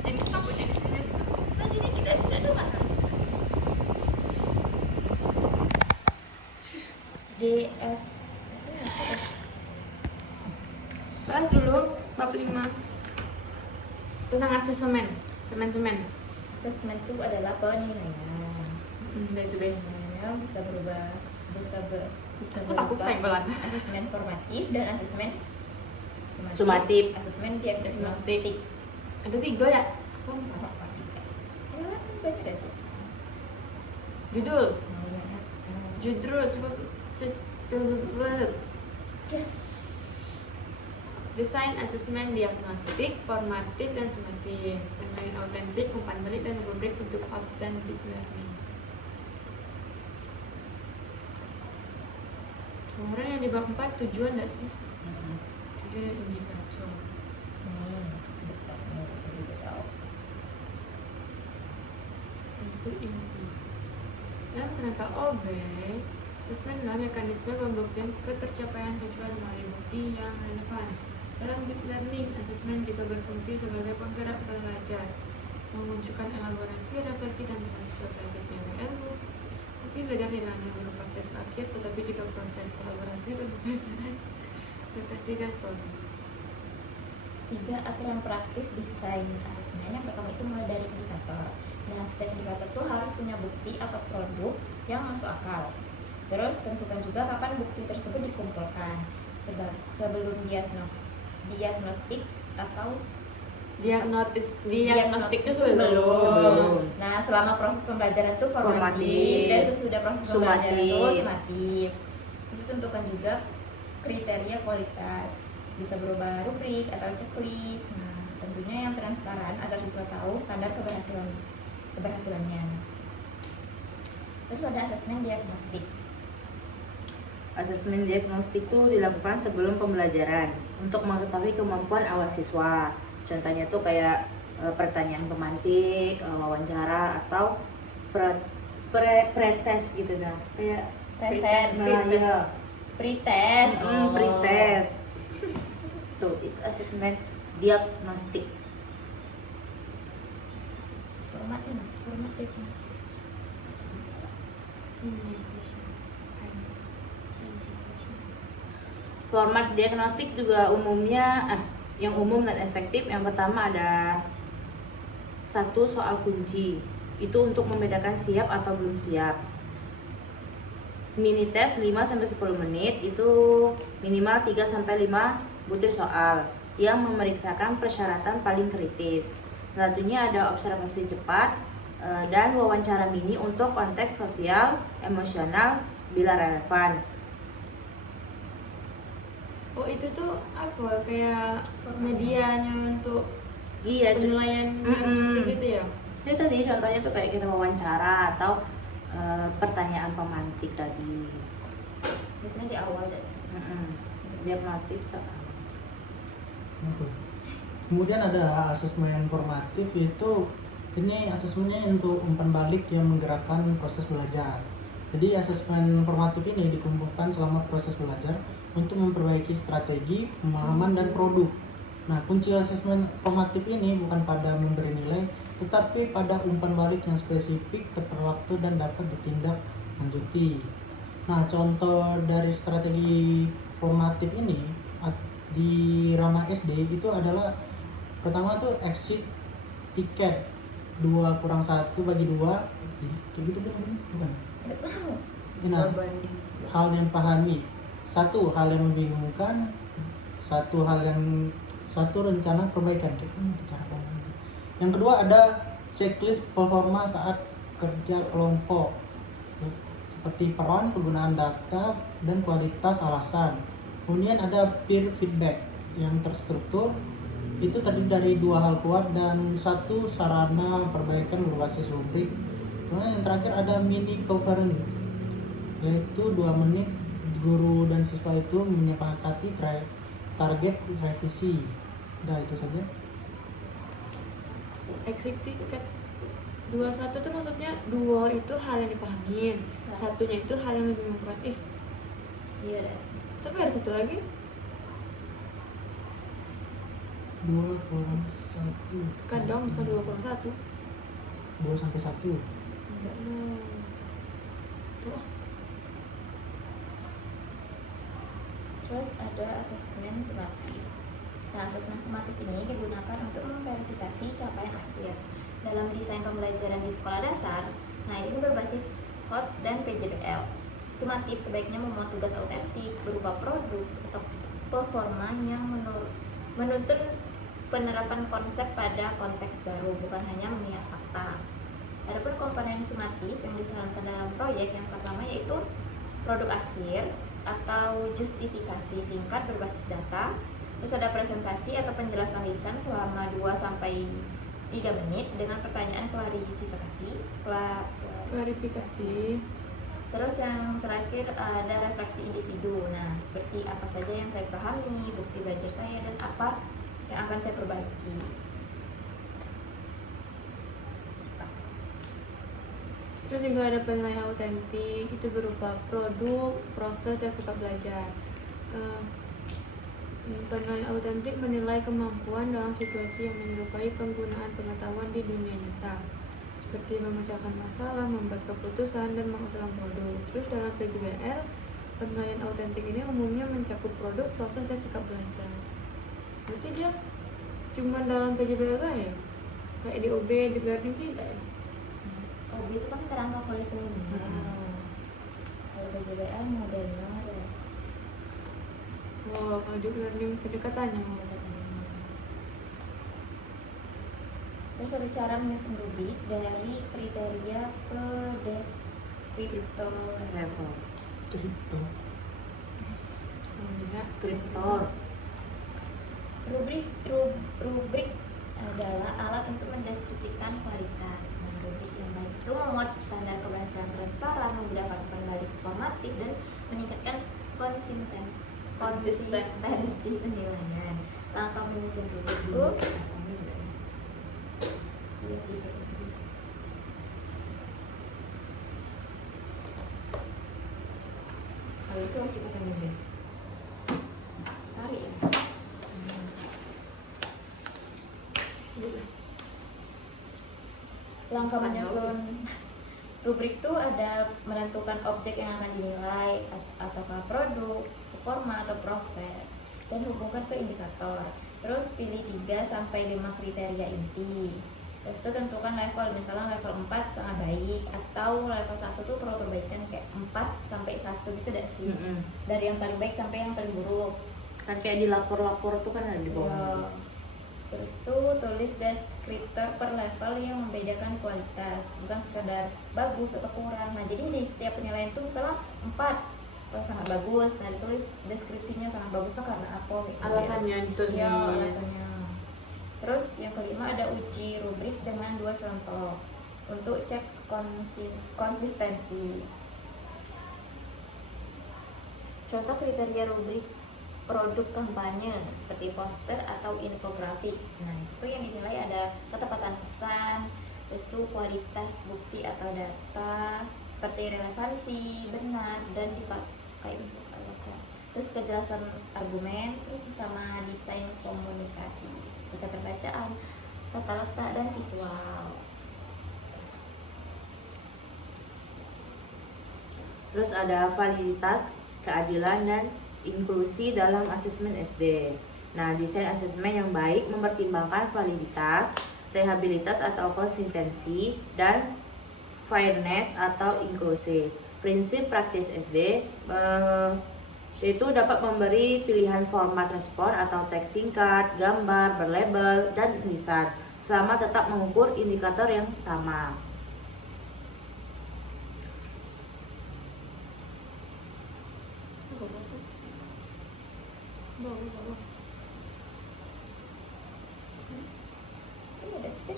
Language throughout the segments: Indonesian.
jenis apa jenis-jenis itu? Nah, jadi kita sudah ada mana? DF. Saya apa ya? Bahas dulu bab 5 tentang asesmen, semen. Asesmen itu adalah penilaian. Udah itu deh. Penilaian bisa berubah, bisa Aku takut berupa senggolan. asesmen formatif dan asesmen Sumatif. Asesmen diagnostik. Ada 3 ya? Oh, apa tiga? Ya, banyak deh sih. Judul, Banyak. coba Ya, desain asesmen diagnostik, formatif dan sumatif, penilaian autentik, umpan balik dan rubrik untuk odds dan deep learning. Kemarin yang di bab 4 tujuan nggak sih? Tujuan dan indikator. Prinsip inti. Dalam kerangka OB, asesmen adalah mekanisme pembuktian ketercapaian tujuan melalui bukti yang relevan. Dalam deep learning, asesmen juga berfungsi sebagai penggerak belajar, memunculkan elaborasi, refleksi, dan transfer dari ilmu. Bukti belajar tidak hanya berupa tes akhir, tetapi juga proses kolaborasi, pembelajaran, refleksi, dan problem. 3 aturan praktis desain asesmen. Yang pertama itu mulai dari indikator. Nah, setiap indikator itu harus punya bukti atau produk yang masuk akal. Terus tentukan juga kapan bukti tersebut dikumpulkan sebelum diagnostik atau Diagnostik itu sebelum. Nah, selama proses pembelajaran itu formatif Formatif. dan sesudah proses pembelajaran itu Sumatif. sumatif. Terus tentukan juga kriteria kualitas, bisa berupa rubrik atau checklist. Nah, tentunya yang transparan agar siswa tahu standar keberhasilannya. Terus ada asesmen diagnostik. Asesmen diagnostik itu dilakukan sebelum pembelajaran untuk mengetahui kemampuan awal siswa. Contohnya tuh kayak pertanyaan pemantik, wawancara atau pretest gitu dah. Kayak Pretest. pretest. Pretest. Tuh, itu asesmen diagnostik. Formatif. Format diagnostik juga umumnya yang umum dan efektif. Yang pertama ada 1 soal kunci. Itu untuk membedakan siap atau belum siap. Mini tes 5-10 menit itu minimal 3-5 butir soal yang memeriksakan persyaratan paling kritis. Selanjutnya ada observasi cepat dan wawancara mini untuk konteks sosial, emosional bila relevan. Oh, itu tuh apa? Kayak medianya untuk Iya, penilaian diagnostik gitu ya? itu tadi contohnya tuh kayak kita wawancara atau pertanyaan pemantik tadi. Biasanya di awal deh. Diagnosis Pak. Oke. Kemudian ada asesmen formatif, itu ini asesmennya untuk umpan balik yang menggerakkan proses belajar. Jadi asesmen formatif ini dikumpulkan selama proses belajar untuk memperbaiki strategi, pemahaman, dan produk. Nah, kunci asesmen formatif ini bukan pada memberi nilai, tetapi pada umpan balik yang spesifik, tepat waktu, dan dapat ditindak lanjuti. Nah, contoh dari strategi formatif ini di ranah SD itu adalah pertama tuh exit tiket 2+1 bagi 2 kayak gitu bukan? Nggak tahu. Nah, hal yang pahami, 1 hal yang membingungkan, 1 rencana perbaikan. Yang kedua ada checklist performa saat kerja kelompok, seperti peran, penggunaan data, dan kualitas alasan. Kemudian ada peer feedback yang terstruktur, itu terdiri dari 2 hal kuat dan 1 sarana perbaikan berbasis rubrik. Kemudian yang terakhir ada mini conference, yaitu 2 menit guru dan siswa itu menyepakati target revisi. Udah, itu saja. Exit ticket 21 tuh maksudnya 2 itu hal yang dipahamin, 1-nya itu hal yang membingungkan. Iya deh. Tapi ada 1 lagi. 2+1 Dekat dong, bukan 21. 2-1. Enggak lah. Tuh. Terus ada asesmen sumatif. Nah, asesmen sumatif ini digunakan untuk memverifikasi capaian akhir dalam desain pembelajaran di sekolah dasar. Nah, ini berbasis HOTS dan PJBL. Sumatif sebaiknya memuat tugas autentik berupa produk atau performa yang menuntut penerapan konsep pada konteks baru, bukan hanya mengingat fakta. Adapun komponen sumatif yang disarankan dalam proyek yang pertama yaitu produk akhir atau justifikasi singkat berbasis data. Terus ada presentasi atau penjelasan lisan selama 2-3 menit dengan pertanyaan klarifikasi. Terus yang terakhir ada refleksi individu. Nah, seperti apa saja yang saya pahami, bukti belajar saya, dan apa yang akan saya perbaiki. Terus juga ada penilaian autentik, itu berupa produk, proses, dan sikap belajar. Penilaian autentik menilai kemampuan dalam situasi yang menyerupai penggunaan pengetahuan di dunia nyata, seperti memecahkan masalah, membuat keputusan, dan menghasilkan produk. Terus dalam PJBL, penilaian autentik ini umumnya mencakup produk, proses, dan sikap belajar. Berarti dia cuma dalam PJBL lah ya? Kayak di OB, di learning cinta ya? OB itu kan kerangka kurikulumnya. Kalau PJBL modelnya ada. Wow, kalau di learning pendekatannya. Terus ada cara menyusun rubrik dari kriteria ke deskriptor Level. Kripto. Kriptor. Rubrik adalah alat untuk mendeskripsikan kualitas. Nah, rubrik yang baik itu memuat standar kebahasaan transparan, memudahkan pembalik informatif, dan meningkatkan konsistensi penilaian. Langkah menyusun rubrik itu iya sih kayak gitu. Kalau itu harus dipasang dulu. Tarik ya. Langkah menyusun rubrik itu ada menentukan objek yang akan dinilai, ataukah produk, performa, atau proses, dan hubungkan ke indikator. Terus pilih 3-5 kriteria inti. Terus itu tentukan level, misalnya level 4 sangat baik, atau level 1 tuh perlu perbaikan kayak 4-1 gitu dah sih. Dari yang paling baik sampai yang paling buruk. Kan kayak di lapor-lapor tuh kan ada di bawah. Ya. Terus tuh tulis deskriptor per level yang membedakan kualitas, bukan sekadar bagus atau kurang. Nah, jadi di setiap penilaian tuh misalnya 4 sangat bagus, nah ditulis deskripsinya sangat bagusnya karena apa gitu. Alasannya ditulis. Ya, alasannya. Terus yang kelima ada uji rubrik dengan 2 contoh untuk cek konsistensi. Contoh kriteria rubrik produk kampanye seperti poster atau infografik. Nah, itu yang dinilai ada ketepatan pesan, terus itu kualitas bukti atau data, seperti relevansi, benar, dan dipakai untuk alasan. Terus kejelasan argumen, terus sama desain komunikasi, seperti keterbacaan, tata letak, dan visual. Terus ada validitas, keadilan, dan inklusi dalam asesmen SD. Nah, desain asesmen yang baik mempertimbangkan validitas, rehabilitas atau konsistensi, dan fairness atau inklusi. Prinsip praktis SD yaitu dapat memberi pilihan format respon atau teks singkat, gambar, berlabel, dan tulisan, selama tetap mengukur indikator yang sama. Bawa. Ini ada setir.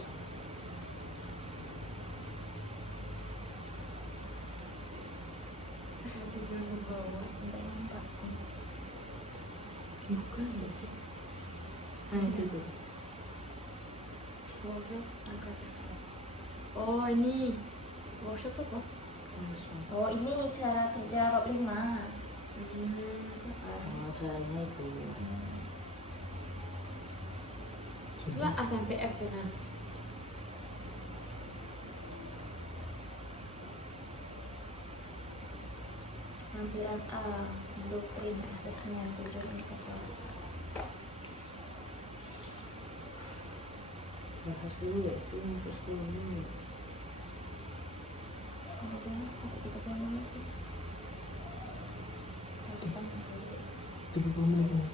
Bukan ya sih. Nah, itu tuh. Oh, ini workshop tuh apa? Oh, ini cara kerja bab 5. Oh, caranya itu. Itulah A sampai F Cina. Lampiran A, blueprint asesmen tujuan indikator. Bahas dulu ya, itu untuk 10 menit. Kemudian sampai 30 menit. Kalau kita mau 30 menit ini.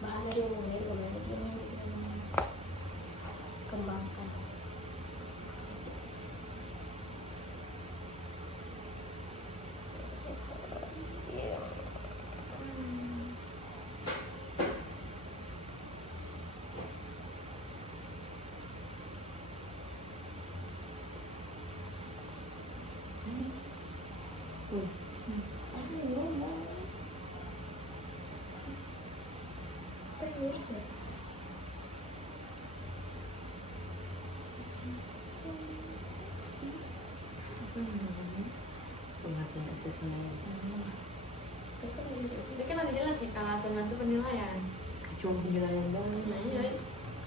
bahasnya 20 menit, 20 menit ini kita kembangkan. Pengertian asesmen. Tapi kan ada jelas sih kalau asesmen itu penilaian. Cuma penilaian doang. Nah iya,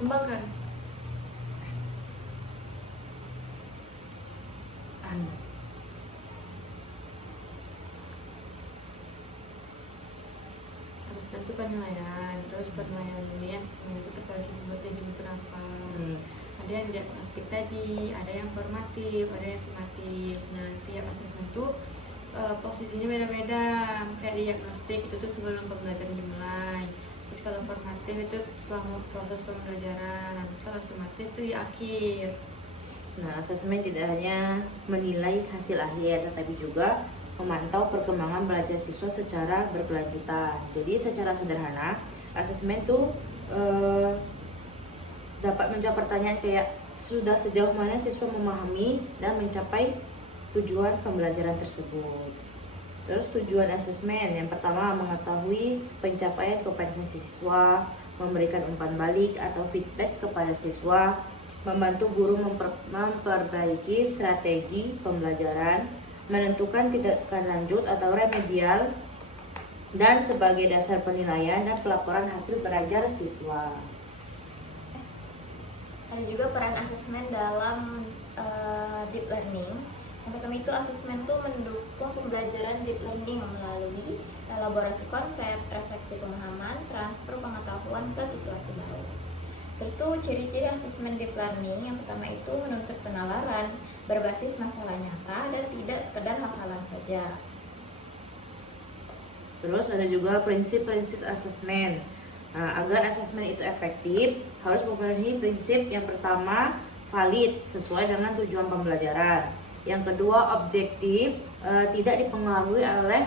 kembangkan. Anu. Asesmen itu penilaian, terus penilaian ini asesmen itu terbagi menjadi beberapa. Ada yang diagnostik tadi, ada yang formatif, ada yang sumatif. Nah, tiap asesmen itu posisinya beda-beda. Kayak diagnostik itu tuh sebelum pembelajaran dimulai. Terus kalau formatif itu selama proses pembelajaran. Kalau sumatif itu di akhir. Nah, asesmen tidak hanya menilai hasil akhir, tetapi juga memantau perkembangan belajar siswa secara berkelanjutan. Jadi secara sederhana, asesmen itu dapat menjawab pertanyaan kayak sudah sejauh mana siswa memahami dan mencapai tujuan pembelajaran tersebut. Terus tujuan asesmen yang pertama mengetahui pencapaian kompetensi siswa, memberikan umpan balik atau feedback kepada siswa, membantu guru memperbaiki strategi pembelajaran, menentukan tindakan lanjut atau remedial, dan sebagai dasar penilaian dan pelaporan hasil belajar siswa. Ada juga peran asesmen dalam deep learning. Yang pertama itu asesmen itu mendukung pembelajaran deep learning melalui elaborasi konsep, refleksi pemahaman, transfer pengetahuan ke situasi baru. Terus tuh ciri-ciri asesmen deep learning yang pertama itu menuntut penalaran, berbasis masalah nyata dan tidak sekedar hafalan saja. Terus ada juga prinsip-prinsip asesmen. Nah, agar asesmen itu efektif, harus memenuhi prinsip yang pertama, valid sesuai dengan tujuan pembelajaran. Yang kedua, objektif, tidak dipengaruhi oleh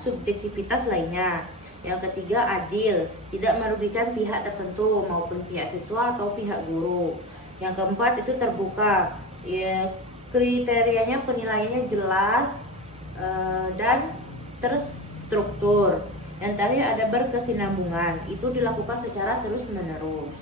subjektivitas lainnya. Yang ketiga, adil, tidak merugikan pihak tertentu maupun pihak siswa atau pihak guru. Yang keempat itu terbuka, ya, kriterianya penilaiannya jelas dan terstruktur. Yang terakhir ada berkesinambungan, itu dilakukan secara terus-menerus.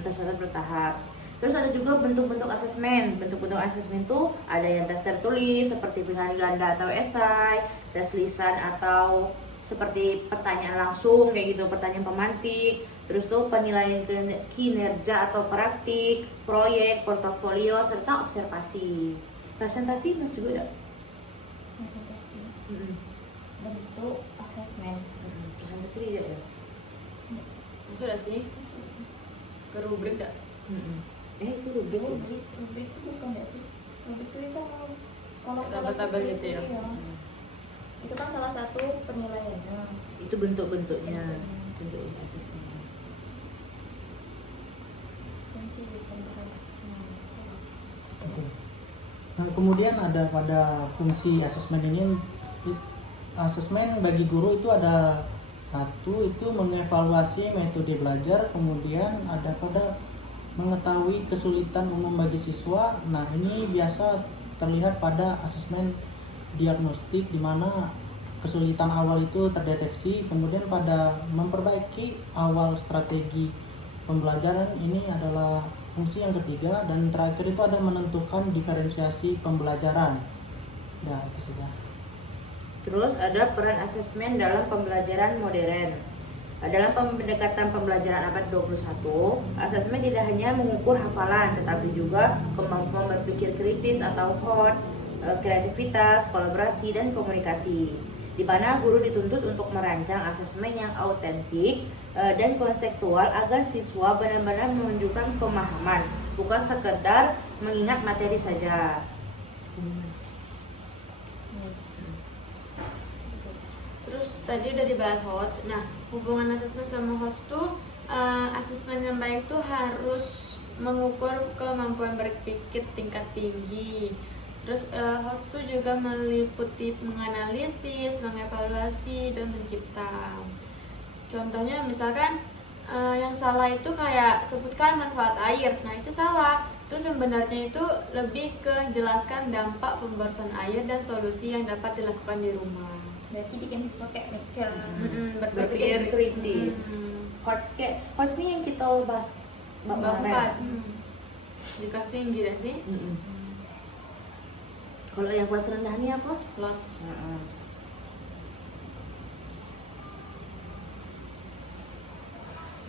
Secara bertahap. Terus ada juga bentuk-bentuk asesmen. Bentuk-bentuk asesmen itu ada yang tes tertulis seperti pilihan ganda atau esai, tes lisan atau seperti pertanyaan langsung kayak gitu, pertanyaan pemantik. Terus tuh penilaian kinerja atau praktik, proyek, portofolio serta observasi. Presentasi Mas juga ada? Presentasi. Bentuk asesmen. Presentasi tidak ya? Sudah sih. Ke rubrik enggak? Itu rubrik. Rubrik itu bukan nggak sih? Rubrik itu kan kalau Tabel-tabel gitu ya? Itu kan salah satu penilaiannya. Itu bentuk-bentuknya. Bentuk asesmen. Fungsi bentuk asesmen. Oke. Nah, kemudian ada pada fungsi asesmen ini, asesmen bagi guru itu ada satu itu mengevaluasi metode belajar, kemudian ada pada mengetahui kesulitan umum bagi siswa. Nah, ini biasa terlihat pada asesmen diagnostik di mana kesulitan awal itu terdeteksi, kemudian pada memperbaiki awal strategi pembelajaran ini adalah fungsi yang ketiga, dan terakhir itu ada menentukan diferensiasi pembelajaran. Nah, itu saja. Terus ada peran asesmen dalam pembelajaran modern. Dalam pendekatan pembelajaran abad 21, asesmen tidak hanya mengukur hafalan, tetapi juga kemampuan berpikir kritis atau HOTS, kreativitas, kolaborasi, dan komunikasi. Di mana guru dituntut untuk merancang asesmen yang autentik dan konseptual agar siswa benar-benar menunjukkan pemahaman, bukan sekedar mengingat materi saja. Terus tadi udah dibahas HOTS. Nah, hubungan asesmen sama HOTS tuh asesmen yang baik tuh harus mengukur kemampuan berpikir tingkat tinggi. Terus HOTS tuh juga meliputi menganalisis, mengevaluasi, dan mencipta. Contohnya misalkan yang salah itu kayak sebutkan manfaat air. Nah, itu salah. Terus yang benarnya itu lebih ke jelaskan dampak pemborosan air dan solusi yang dapat dilakukan di rumah. Berarti bikin siswa kayak mikir. Berpikir kritis. HOTS ini yang kita bahas Bapak dikasih tinggi dah sih. Kalau yang kelas rendah ini apa? Lots.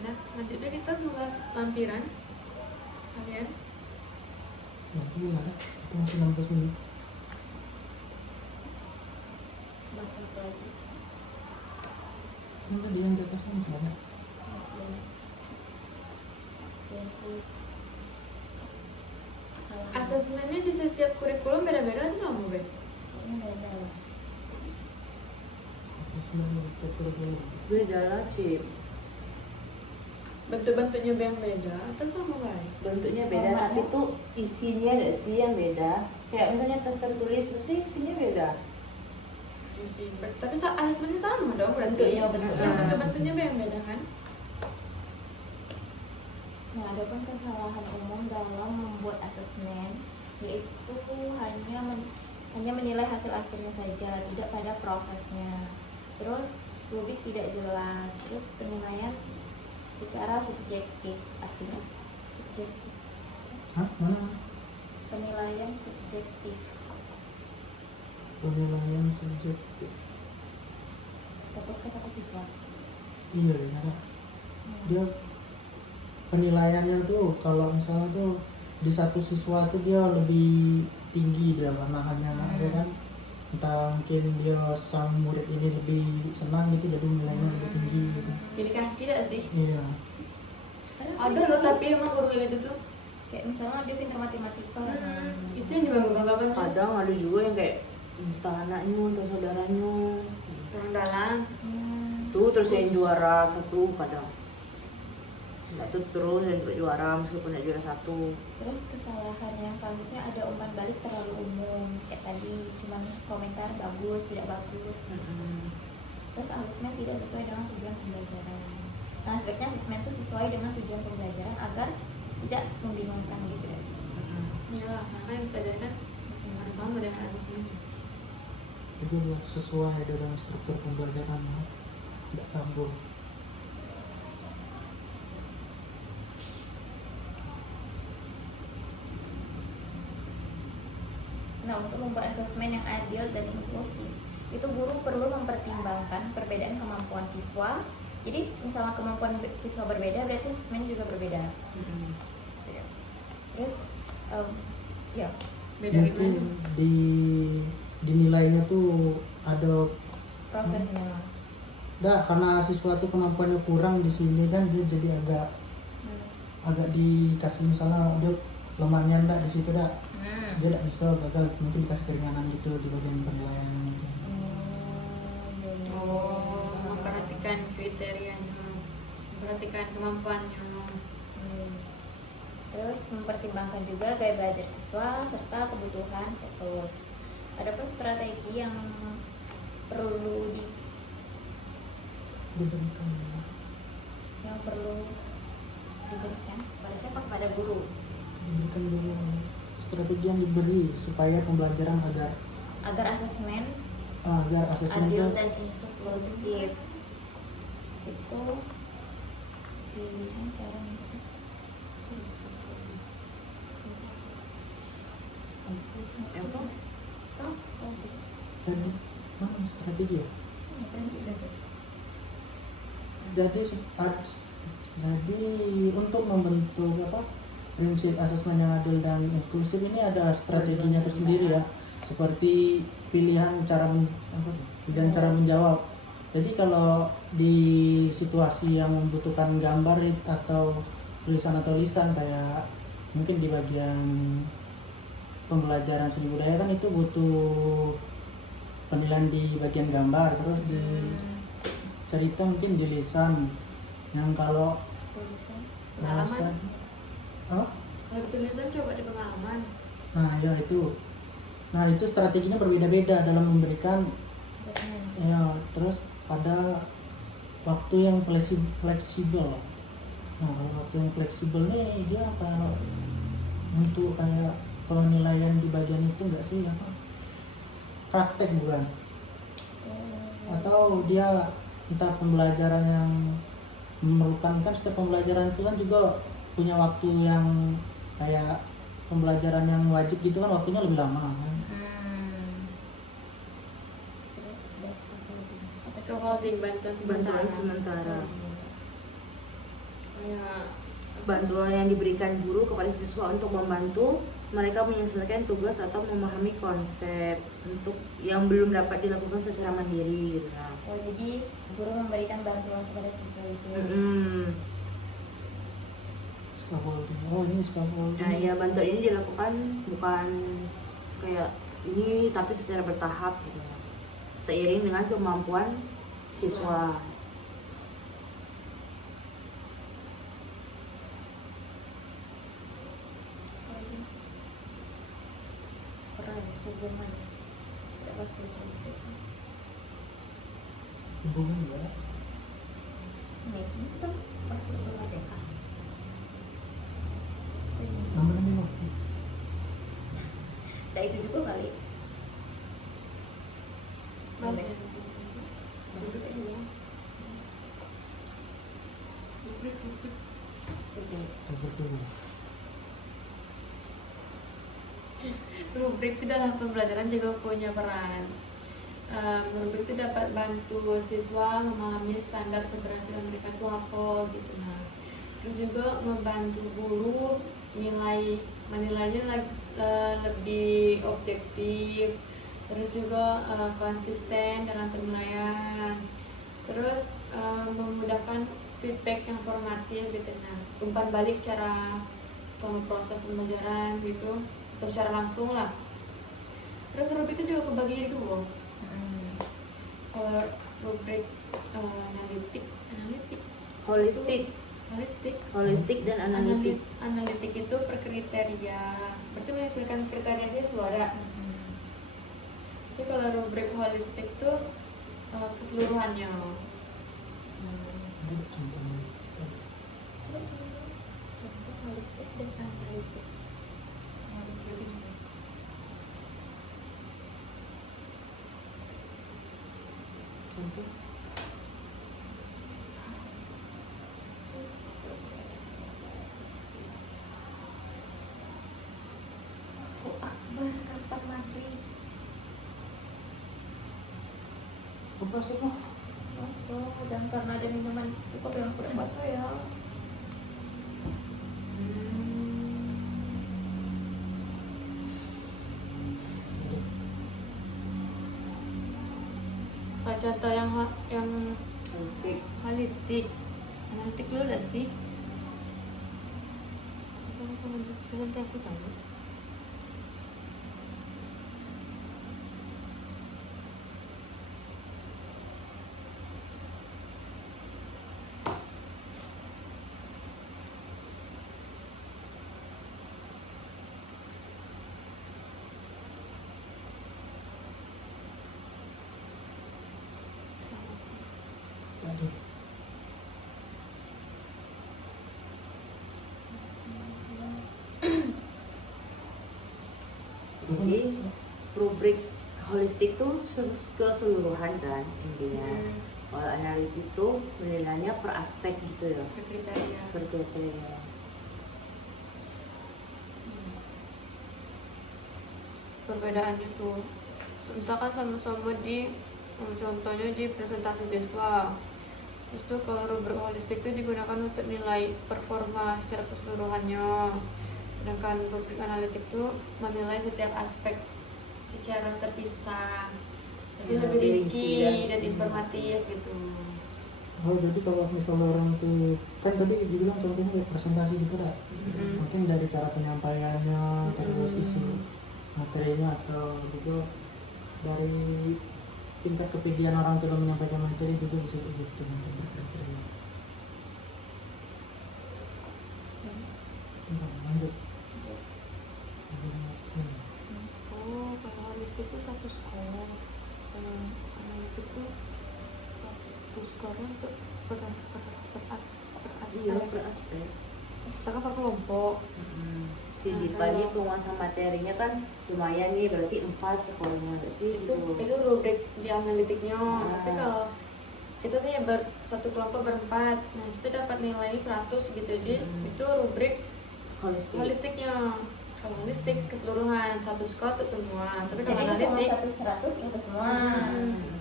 Nah, lanjut deh kita membahas lampiran. Kalian? Nanti gimana? Itu masih 16 menit. Bakal lagi. Ini tadi yang di atasnya masih banyak. Masih prinsip kesalahan. Asesmennya di setiap kurikulum beda-beda atau nggak, Bu? Ini beda lah. Asesmen struktur dulu. Beda lah, Cip. Bentuk-bentuknya yang beda atau sama baik? Bentuknya beda, Formatnya? tapi tuh isinya ada sih yang beda. Kayak misalnya tes tertulis, pasti isinya beda. Tapi asesmennya sama dong berarti. Bentuknya, bentuknya. Bentuk-bentuknya yang beda kan? Nah, ada pun kesalahan umum dalam membuat asesmen, yaitu hanya menilai hasil akhirnya saja, tidak pada prosesnya. Terus logik tidak jelas, terus penilaian secara subjektif, artinya subjektif. Hah? Mana? Penilaian subjektif. Penilaian subjektif. Fokus ke satu siswa. Iya, ada. Dia penilaiannya tuh kalau misalnya tuh di satu siswa tuh dia lebih tinggi dia manahannya, ya kan? Entah mungkin dia sama murid ini lebih senang gitu, jadi nilainya lebih tinggi gitu. Pilih kasih gak sih? Iya. Ada loh tapi emang guru kayak gitu tuh. Kayak misalnya dia pintar matematika. Itu yang dibangga-banggakan tuh. Kadang ada juga yang kayak entah anaknya, entah saudaranya. Orang dalam. Tuh terus yang juara satu kadang. Enggak tuh terus yang juara meskipun enggak juara satu. Terus kesalahan yang selanjutnya ada umpan balik terlalu umum, kayak tadi cuman komentar bagus, tidak bagus. Terus asesmen tidak sesuai dengan tujuan pembelajaran. Nah, sebaiknya asesmen itu sesuai dengan tujuan pembelajaran agar tidak membingungkan gitu ya sih. Iya lah, karena yang pelajari kan harus sama dengan asesmen. Jadi buat sesuai dengan struktur pembelajaran, tidak campur. Nah, untuk membuat asesmen yang adil dan inklusif, itu guru perlu mempertimbangkan perbedaan kemampuan siswa. Jadi, misalnya kemampuan siswa berbeda, berarti asesmen juga berbeda. Terus, ya, Beda Mungkin gimana? dinilainya tuh ada prosesnya. karena siswa tuh kemampuannya kurang di sini kan, dia jadi agak dikasih misalnya dia lemahnya enggak di situ dah. Dia tidak bisa, gagal, mungkin dikasih keringanan gitu di bagian penilaian gitu. Oh, memperhatikan kriterianya, memperhatikan kemampuannya. Terus mempertimbangkan juga gaya belajar siswa serta kebutuhan khusus. Ada pun strategi yang perlu Diberikan. diberikan kepada siapa? Kepada guru. Diberikan dulu strategi yang diberi supaya pembelajaran Agar asesmen agar asesmen adil itu dan inklusif. Itu pilihan cara Apa? staf jadi strategi ya. prinsip-prinsip. jadi jadi untuk membentuk apa prinsip asesmen yang adil dan inklusif ini ada strateginya tersendiri ya, seperti pilihan cara pilihan cara menjawab. Jadi kalau di situasi yang membutuhkan gambar atau tulisan atau lisan, kayak mungkin di bagian pembelajaran seni budaya kan itu butuh penilaian di bagian gambar, terus di cerita mungkin di lisan. Yang kalau tulisan Pengalaman. oh? Kalau tulisan coba di pengalaman. Nah ya itu, nah itu strateginya berbeda-beda dalam memberikan dokumen. ya, terus pada waktu yang fleksibel. Nah kalau waktu yang fleksibel nih dia kalau untuk kayak penilaian di bagian itu enggak sih apa praktek bukan, atau dia entah pembelajaran yang memerlukan, kan setiap pembelajaran itu kan juga punya waktu yang kayak pembelajaran yang wajib gitu kan waktunya lebih lama kan. Terus ada scaffolding. Scaffolding bantuan Bantuan sementara. Kayak Bantuan yang diberikan guru kepada siswa untuk membantu mereka menyelesaikan tugas atau memahami konsep untuk yang belum dapat dilakukan secara mandiri gitu. Nah. Oh, jadi guru memberikan bantuan kepada siswa itu. Scaffolding. Oh ini scaffolding. Nah ya, bantuan ini dilakukan bukan kayak ini tapi secara bertahap gitu, seiring dengan kemampuan siswa. Peran hubungan tidak pasti Hubungan ya. ini kan pas merdeka. Namanya apa? Nah itu juga kali. balik. Rubrik itu dalam pembelajaran juga punya peran. Rubrik itu dapat bantu siswa memahami standar keberhasilan mereka itu apa gitu. Nah, terus juga membantu guru menilainya lebih objektif, terus juga konsisten dalam penilaian, terus memudahkan feedback yang formatif gitu. Nah, umpan balik secara selama proses pembelajaran gitu atau secara langsung lah. Terus rubrik itu juga kebagi jadi dua. Kalau rubrik holistik dan analitik. Analitik itu per kriteria, berarti menyesuaikan kriteria siswa. Tapi kalau rubrik holistik itu keseluruhannya. Contoh holistik dan analitik. Contoh. Akbar kapan maghrib? Masuk. Masuk, dan karena ada minuman di situ kok bilang udah bakso ya. Contoh yang Holistik. analitik lu udah sih sama presentasi kamu. Aduh. Jadi rubrik holistik tuh keseluruhan kan intinya. Kalau analitik itu penilaiannya per aspek gitu ya, Per kriteria. per kriteria. Perbedaannya tuh misalkan sama-sama di contohnya di presentasi siswa, Terus tuh kalau rubrik holistik itu digunakan untuk nilai performa secara keseluruhannya. Sedangkan rubrik analitik tuh menilai setiap aspek secara terpisah. Tapi lebih rinci dan informatif gitu. Oh jadi kalau misalnya orang tuh kan tadi dibilang contohnya kayak presentasi gitu lah. Mungkin dari cara penyampaiannya, terus isi materinya atau juga dari tingkat kepedean orang dalam menyampaikan materi juga bisa kayak gitu mungkin berkriteria. Lanjut. Oh, kalau holistik itu 1 skor. Kalau analitik itu 1 skor untuk per Iya, aspek. per aspek. Misalkan per kelompok. Si Dipani penguasa materinya kan lumayan nih, berarti 4 skornya nggak sih? Itu rubrik di analitiknya. Tapi kalau kita nih satu kelompok berempat, nah kita dapat nilai 100 gitu. Jadi itu rubrik holistiknya. Kalau holistik keseluruhan 1 skor untuk semua. Tapi kalau Jadi sama analitik 100 untuk semua.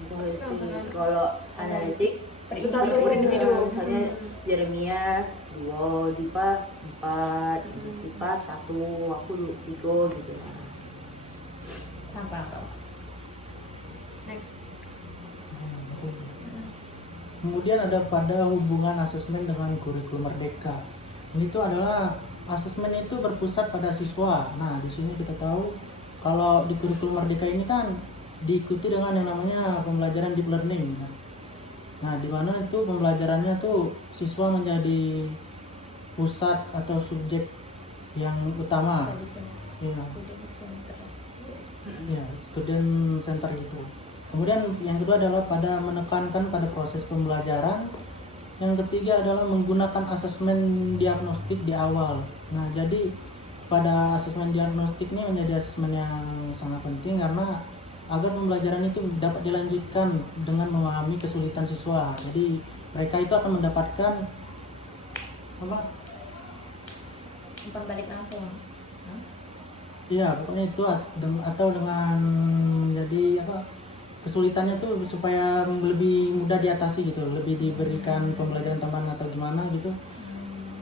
Itu holistik. Kalau analitik itu satu per individu. Misalnya Jeremia 2, Dipa 4, Sipa 1, aku 3 gitu. Tanpa apa? Next. Kemudian ada pada hubungan asesmen dengan kurikulum merdeka. Itu adalah asesmen itu berpusat pada siswa. Nah, di sini kita tahu kalau di kurikulum merdeka ini kan diikuti dengan yang namanya pembelajaran deep learning. Nah, di mana itu pembelajarannya tuh siswa menjadi pusat atau subjek yang utama. Ya, ya, student center gitu. Kemudian yang kedua adalah pada menekankan pada proses pembelajaran. Yang ketiga adalah menggunakan asesmen diagnostik di awal. Nah, jadi pada asesmen diagnostik ini menjadi asesmen yang sangat penting karena agar pembelajaran itu dapat dilanjutkan dengan memahami kesulitan siswa. Jadi mereka itu akan mendapatkan apa? Umpan balik langsung. Iya, pokoknya itu atau dengan jadi apa? Kesulitannya tuh supaya lebih mudah diatasi gitu, lebih diberikan pembelajaran tambahan atau gimana gitu.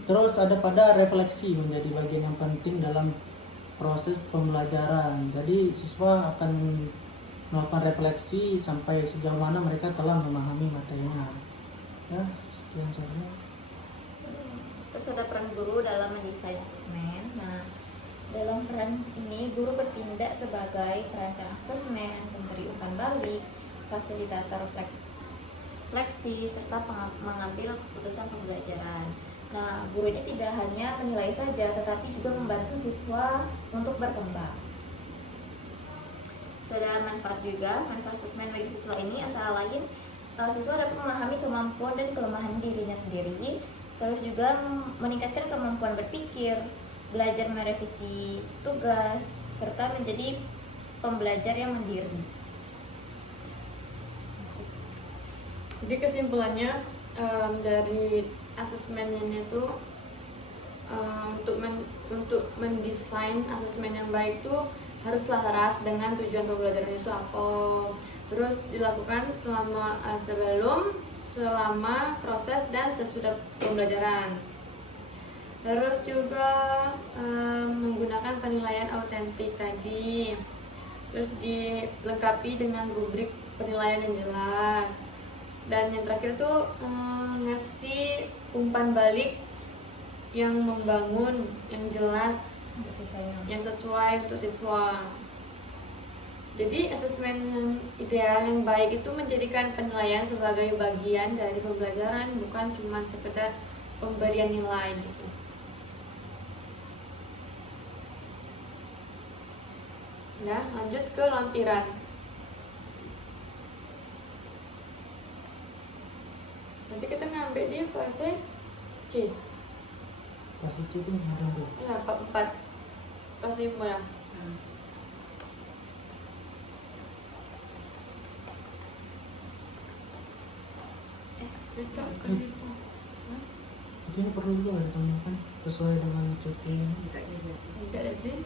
Terus ada pada refleksi menjadi bagian yang penting dalam proses pembelajaran. Jadi siswa akan melakukan refleksi sampai sejauh mana mereka telah memahami materinya. Ya, sekian saja. Terus ada peran guru dalam mendesain asesmen. Nah, dalam peran ini guru bertindak sebagai perancang asesmen, pemberi umpan balik, fasilitator refleksi, serta mengambil keputusan pembelajaran. Nah, guru ini tidak hanya menilai saja, tetapi juga membantu siswa untuk berkembang. Sudah manfaat juga, manfaat asesmen bagi siswa ini antara lain siswa dapat memahami kemampuan dan kelemahan dirinya sendiri, terus juga meningkatkan kemampuan berpikir, belajar merevisi tugas, serta menjadi pembelajar yang mandiri. Jadi kesimpulannya dari asesmen ini tuh untuk mendesain asesmen yang baik tuh harus selaras dengan tujuan pembelajaran itu apa. Terus dilakukan sebelum, selama, proses, dan sesudah pembelajaran. Terus juga menggunakan penilaian autentik tadi. Terus dilengkapi dengan rubrik penilaian yang jelas. Dan yang terakhir tuh ngasih umpan balik yang membangun, yang jelas, yang sesuai untuk siswa. Jadi asesmen yang ideal, yang baik itu menjadikan penilaian sebagai bagian dari pembelajaran, bukan cuma sekedar pemberian nilai gitu. Ya, lanjut ke lampiran. Nanti kita ngambil di fase C. Fase C itu ada tuh. Ya, 4. Fase mana? Ini perlu juga ditambahkan sesuai dengan cuti. Tidak ada sih.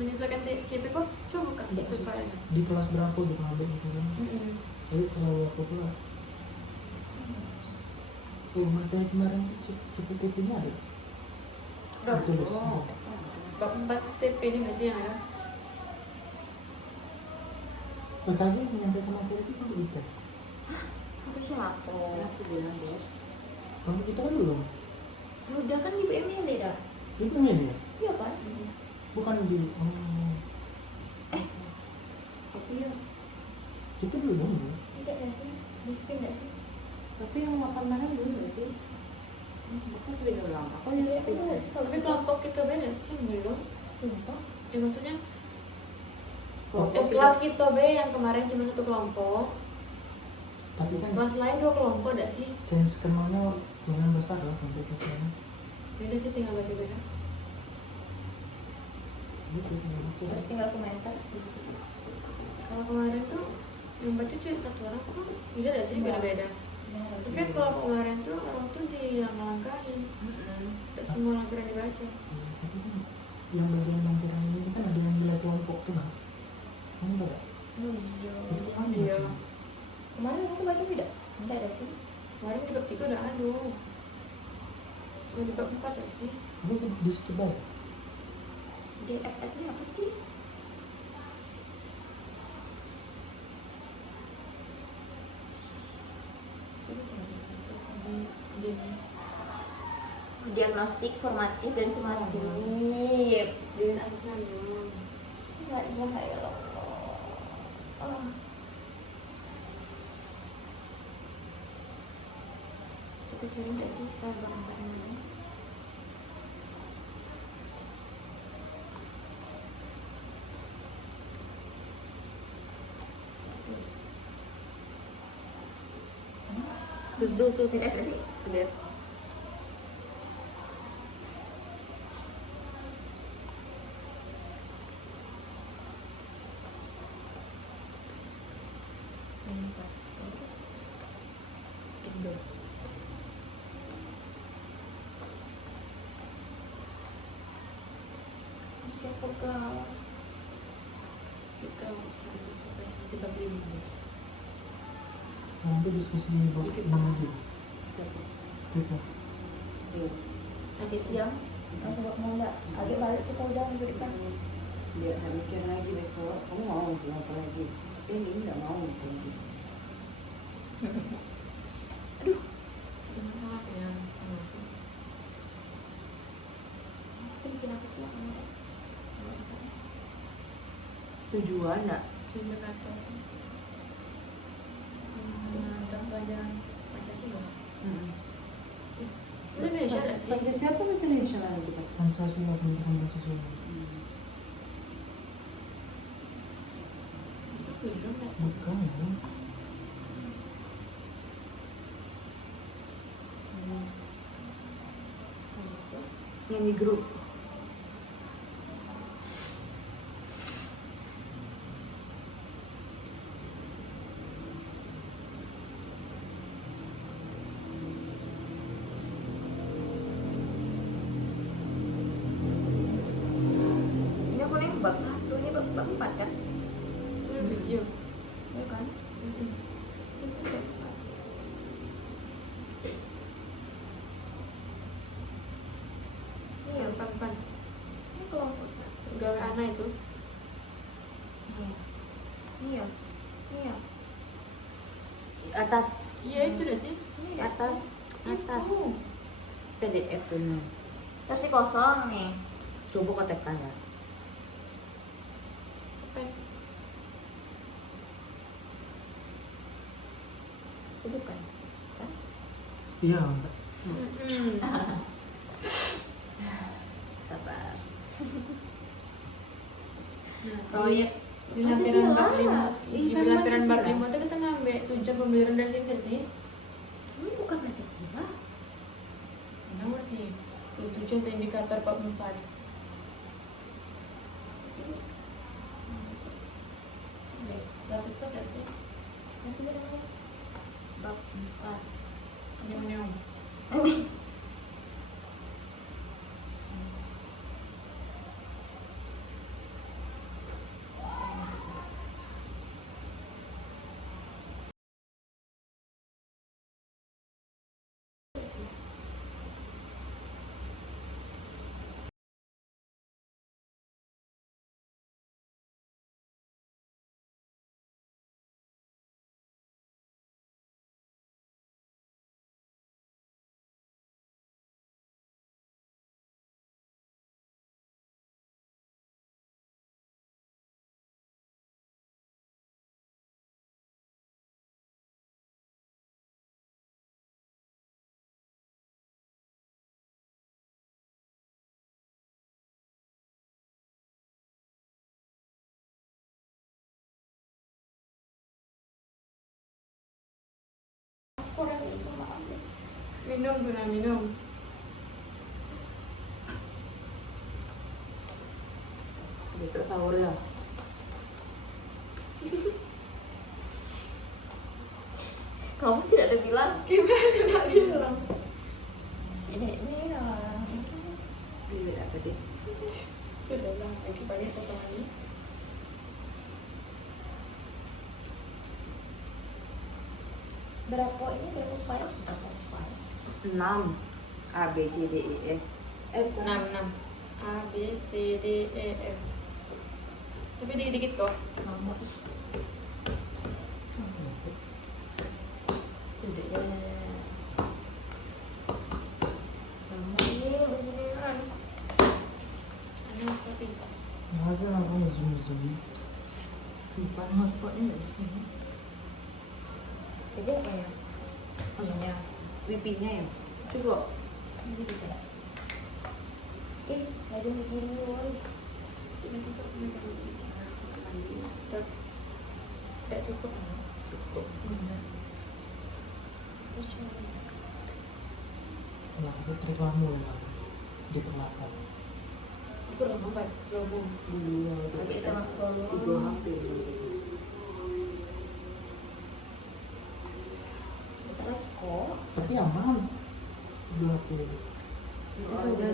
Menyesuaikan CP kok? Coba buka itu filenya. Di kelas berapa gitu ngambil gitu kan? Jadi kalau aku pula Oh, materi kemarin CPTP-nya ada? Udah. Tulis. Oh. Bab 4 TP ini nggak sih yang ada? PKJ menyampaikan materi itu kan kita. Itu siapa? Siapa bilang bos? Kamu kita kan belum. Udah kan di PML dah. Itu ini ya? Iya kan? Bukan di. Oh, Tapi ya, kita belum. Ya? Tidak ada sih. Disiplin enggak sih? tapi yang makan bareng dulu nggak sih? Aku sering ulang. Aku ya Iya, speed bener. test. Tapi kelompok kita beda sih belum. Sumpah. Ya maksudnya Kelompok kelas kita B yang kemarin cuma satu kelompok. Tapi kan Kelas lain 2 kelompok ada sih. change kenalnya lumayan besar loh untuk kita. Beda sih tinggal baca beda. Gitu. Terus tinggal komentar sedikit. Kalau kemarin tuh yang baca cuma satu orang tuh beda ada sih beda-beda. Tapi kan kalau kemarin tuh orang tuh dilangkah-langkahin. Tidak semua lampiran dibaca. Iya, tapi kan yang bagian lampiran ini kan ada yang nilai kelompok tuh nah. Kamu enggak? Oh iya. Itu kan Iya. Kemarin aku baca tidak? Enggak ada sih. Kemarin di bab 3 udah aduh. Cuma di bab 4 ya sih. Kamu di situ baik. DFS-nya apa sih? Coba di jenis. Diagnostik, formatif, dan sumatif. Dengan atas nama. Enggak, enggak ya Allah. Oh. Kita cari enggak sih program mana? Tuh. Tidak ada sih. Lihat. Siapa kau? Kita harus sampai di bab 5. Nanti diskusi bab 6 lagi. Gitu. Iya. Nanti siang langsung buat mula. Agak balik kita udah minggu depan. Biar tak mikir lagi besok. Kamu mau bilang apa lagi? Tapi ini nggak mau gitu lagi. Aduh, Masalah ya sama aku. itu bikin apa sih yang ada? Tujuan nggak? Simulator menantang pelajaran Pancasila. Itu Indonesia ada sih. Siapa bahasa Indonesia lagi kita? Pancasila, pendidikan Pancasila. Itu belum ya. Bukan ya. Yang di grup. Ini aku nih bab 1, ini bab 4 kan? Itu video. Iya kan? Terus ada 4. Iya, Pan. ini kelompok 1. Gawe anak itu. Iya. Iya. Atas. Iya itu dah sih. Ini Atas. Atas. Itu. PDF ini. versi kosong nih. Coba ketekan ya. Apa ya? Itu bukan. Kan? Iya, enggak. Sabar. Nah, Proyek di lampiran bab 5 Ih, di kan lampiran bab Pancasila. 5 itu kita ngambil tujuan pembelajaran dari sini sih. Ini bukan Pancasila. Mana ngerti? Tujuan atau indikator bab 4. Berarti itu ada sih. Nanti namanya bab 4. Nyong-nyong. Minum, guna minum. Besok sahur ya. Kamu sudah ada bilang Gimana nggak bilang? ini Beli apa deh? Sudah lah, lagi pakai potongannya. berapa file? Berapa file? 6 A B C D E F. 6 A B C D E F. Tapi dikit-dikit kok. Kamu sudah ya. Kamu ini beginian. Ada tapi Kenapa aku zoom? Bukan hotspotnya nggak sih? Jadi apa ya? Punya. Wifi-nya ya? Coba. Ini juga. Ada segini woy. tidak cukup. Cukup. Lah putri kamu lah diperlakukan. Aku udah bukan, belum. Iya, Tapi kita nggak perlu. 3 HP. Bentar lagi kok. Tapi aman. Dua puluh. Oh, udah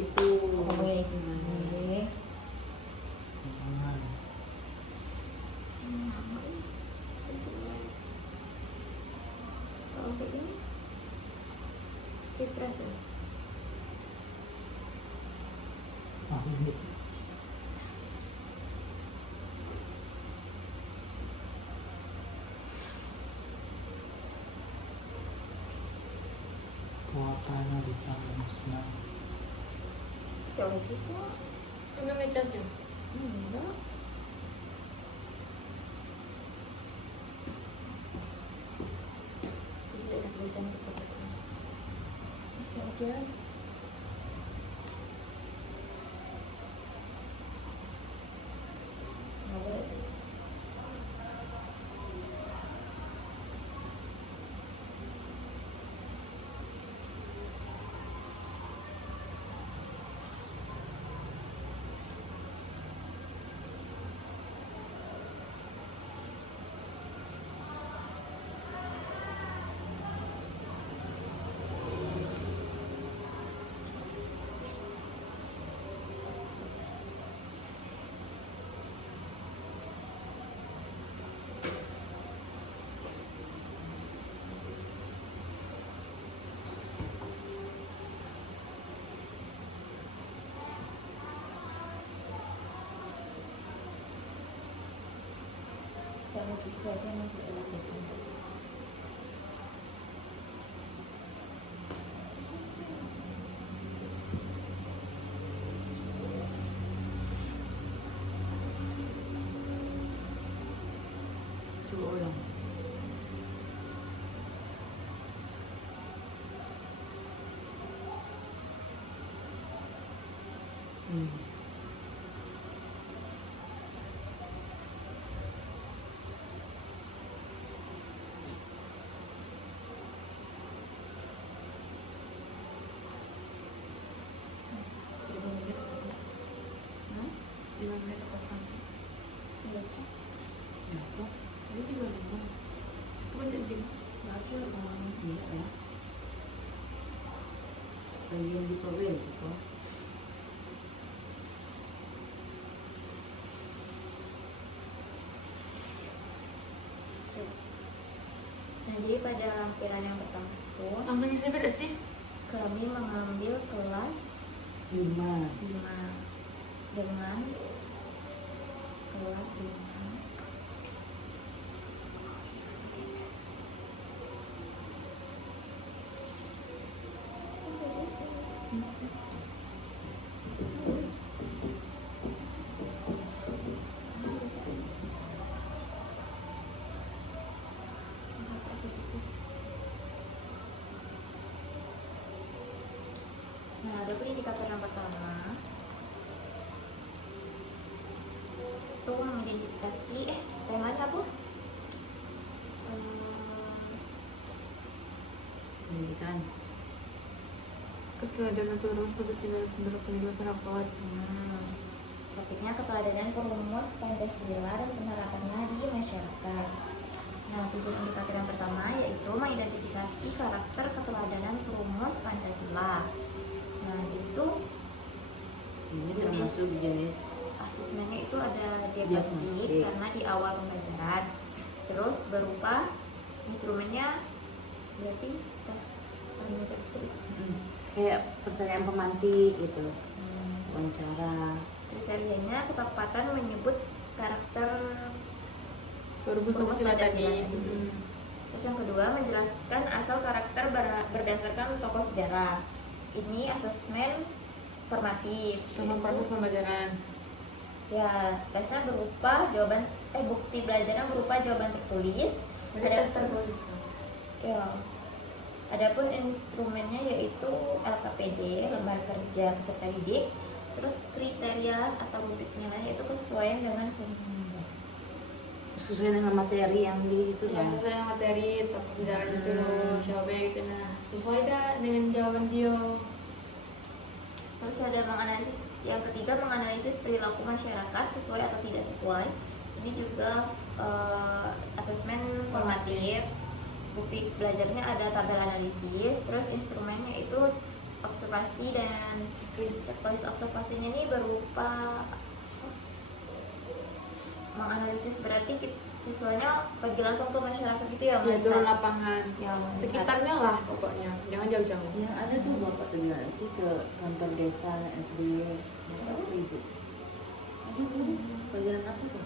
itu. Ngomongin itu sih. Aman. Kalau kayak gini, refresh ya. Ah, ini. Kuotanya ditambah musnah. Kalau gitu, Cuma ngecas ya. enggak. Tidak ada kelihatan seperti itu. Oke aja. Nggak boleh tulis. Kalau gitu aja nanti kita lakukan. Coba ulang. Hah? 5 menit potong. Iya, Cuk. Ya, kok? Ini di mana? Itu banyak jam. Lagi orang. Iya ya. Bagian di pawai gitu. Nah, jadi pada lampiran yang pertama itu Langsung isi beda sih. kami mengambil kelas 5. 5 dengan kelas 5 Nah, ada pun indikator yang pertama itu mengidentifikasi tema apa? pendidikan. Keteladanan turun Pancasila dalam pendidikan masyarakat. Topiknya keteladanan perumus Pancasila dan penerapannya di masyarakat. Nah, tujuan indikator yang pertama yaitu mengidentifikasi karakter keteladanan perumus Pancasila. Nah, itu Ini termasuk jenis asesmennya itu ada diagnostik Diagnostik. karena di awal pembelajaran. Terus berupa instrumennya berarti tes pembelajaran terus. kayak pertanyaan pemantik gitu, wawancara. Kriterianya ketepatan menyebut karakter Perumus Pancasila tadi. Terus yang kedua menjelaskan asal karakter berdasarkan tokoh sejarah. Ini asesmen formatif. Sama proses pembelajaran. Ya, tesnya berupa bukti belajaran berupa jawaban tertulis. Ada tertulis. ya. Adapun instrumennya yaitu LKPD, lembar kerja peserta didik. Terus kriteria atau rubrik nilai itu kesesuaian dengan sumber. Sesuai dengan materi yang di itu Ya, kan. sesuai dengan materi tokoh sejarah itu loh, siapa gitu. Nah, sesuai dah dengan jawaban dia. Terus ada menganalisis, yang ketiga menganalisis perilaku masyarakat sesuai atau tidak sesuai. Ini juga asesmen formatif. Bukti belajarnya ada tabel analisis. Terus instrumennya itu observasi dan checklist. Observasinya ini berupa menganalisis, berarti siswanya pergi langsung ke masyarakat gitu ya, Ya, turun melihat lapangan. yang Sekitarnya lah pokoknya, jangan jauh-jauh. Yang ada tuh bapak tuh bilang sih ke kantor desa SD bapak ibu. Ada tuh pelajaran apa tuh?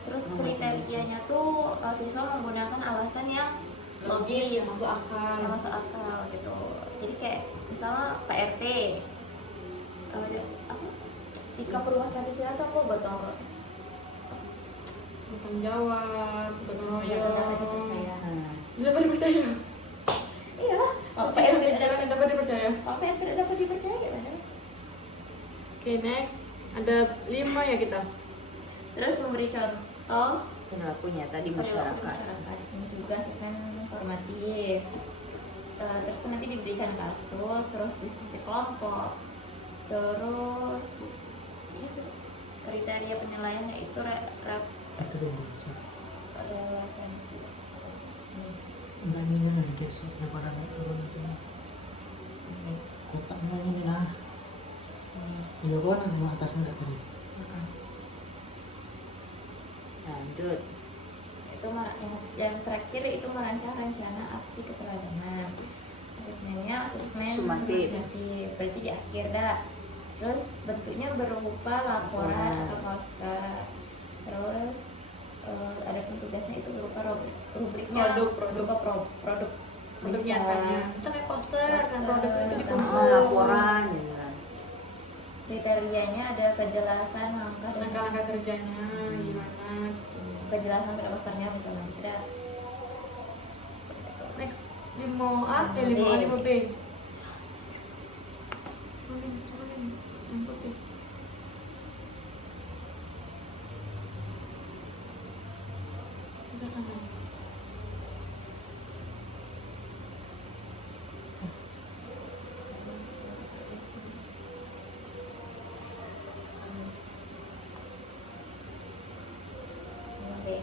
Terus Oh, kriterianya tuh siswa menggunakan alasan yang logis, yang masuk akal. yang masuk akal gitu. Jadi kayak misalnya PRT, apa sikap perumas Pancasila tuh apa gotong Tanggung jawab, gotong dapat royong. dipercaya. Nah, Dapat dipercaya. Iya, Secara apa yang tidak tidak dapat dipercaya. apa yang tidak dapat dipercaya benar. Oke, next. Ada 5 ya kita. Terus memberi contoh perilaku nyata di perilaku masyarakat. masyarakat. Ini juga asesmen formatif. Terus nanti diberikan kasus, terus diskusi kelompok, terus kriteria penilaiannya itu Itu dulu bisa. relevansi. Enggak ini mana digesek daripada naik turun itu. Kotaknya ini nah. Ya gua nanti atasnya enggak tadi. Lanjut. Itu yang terakhir itu merancang rencana aksi keteladanan. Asesmennya asesmen Sumatif. berarti di akhir dah. Terus bentuknya berupa laporan atau poster. Terus ada tugasnya itu berupa rubriknya berupa produk Produk bisa nyatanya. Bisa kayak poster, dan produk itu Oh, dikumpul. laporan gitu kan. kriterianya ada kejelasan langkah dan Langkah-langkah kerjanya gimana gitu. kejelasan pada posternya misalnya tidak. Next 5A, 5A, 5B. Turunin. Yang putih. Bisa kan? Oke.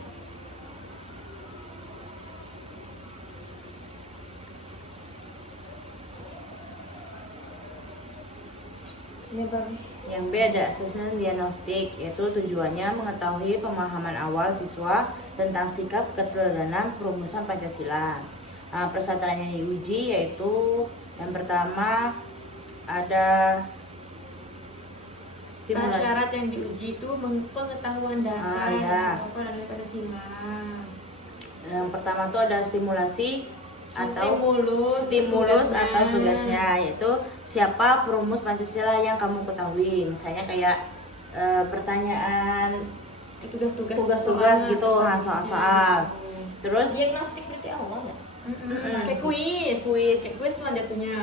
Ini Bang. Yang B ada asesmen diagnostik, yaitu tujuannya mengetahui pemahaman awal siswa tentang sikap keteladanan perumusan Pancasila. Nah, persyaratan yang diuji yaitu yang pertama ada stimulasi. Syarat yang diuji itu pengetahuan dasar ya. apa dari Pancasila. Yang pertama tuh ada stimulasi atau stimulus atau tugasnya, yaitu siapa perumus Pancasila yang kamu ketahui. Misalnya kayak pertanyaan tugas-tugas gitu, soal-soal. Terus Diagnostik berarti awal nggak? Kayak kuis. Kayak kuis lah jatuhnya.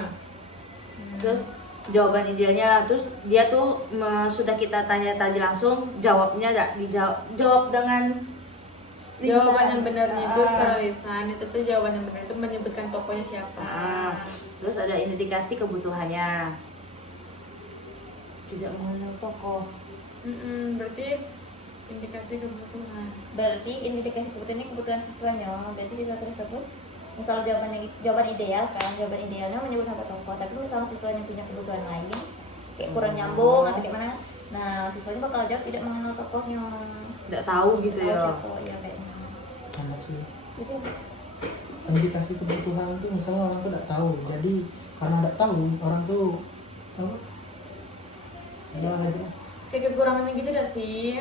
terus jawaban idealnya, terus dia tuh sudah kita tanya tadi langsung, jawabnya nggak dijawab, jawab dengan Jawaban yang benarnya itu Ah. secara lisan, itu tuh jawaban yang benar itu menyebutkan tokonya siapa. Terus ada indikasi kebutuhannya. Tidak mengenal tokoh. Berarti indikasi kebutuhan. Berarti indikasi kebutuhan ini kebutuhan siswanya. Berarti siswa tersebut misal jawaban ideal kan, jawaban idealnya menyebut nama tokoh. Tapi misal siswanya punya kebutuhan lain, kayak kurang nyambung atau kayak mana, nah siswanya bakal jawab tidak mengenal tokohnya. Tidak tahu gitu ya. Ya kayaknya. Enak sih. Itu Indikasi kebutuhan itu misalnya orang tuh tidak tahu, jadi karena tidak tahu orang tuh apa? Gimana itu? Kayak kekurangannya gitu dah sih.